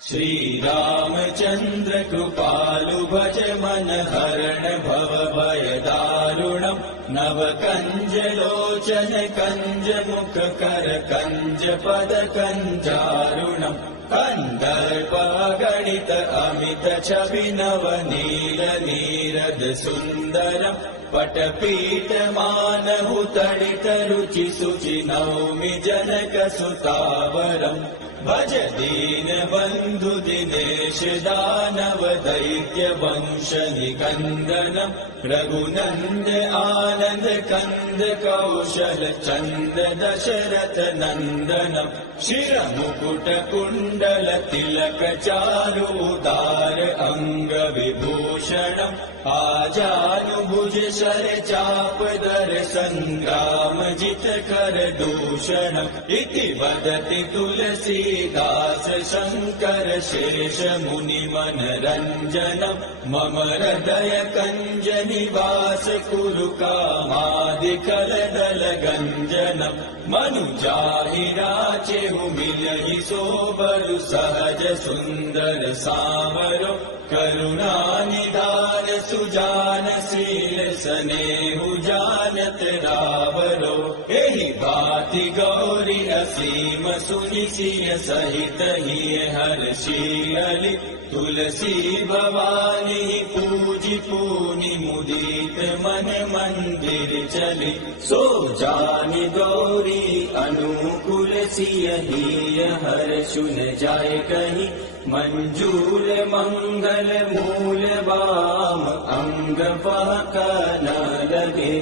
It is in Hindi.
श्री रामचंद्र कृपालु भज मन हरण भव भय दारुणम् नव कंज लोचन कंज मुख कर कंज पद कंजारुणम् कंदर्प गणित अमित छवि नव नील नीरद सुंदरम् पटपीठ मानहु तडित रुचि सुचि नौमि जनक सुतावरम् भज दीन बंधु दिनेश दानव दैत्य वंश निकंदनम् रघुनंद आनंद कंद कौशल चंद दशरथ नंदनम् शिर मुकुट कुंडल तिलक चारु उदार अंग विभूषणम् आजानुभुज शर चाप दर संग्राम जित कर दूषणम् इति वदति तुलसीदास शंकर शेष मुनि मनरंजनम् मम हृदय कंज निवास कुरु कामादिकल दल गंजनम् मनुजाहि राचेहु मिलहि सोबरु सहज सुंदर सामरो करुणा निधान सुजान शील सनेहु जानत रावरो एहि बाति गौरी असीम सुनि सिय सहित हिय हर्षि तुलसी भवानी पूजि पूनि मुदित मन मंदिर चली सो जानि गौरी अनुकूल सिय हिय हर्षु न जाय कहीं मंजूल मंगल मूल वाम अंग फहक न लगे।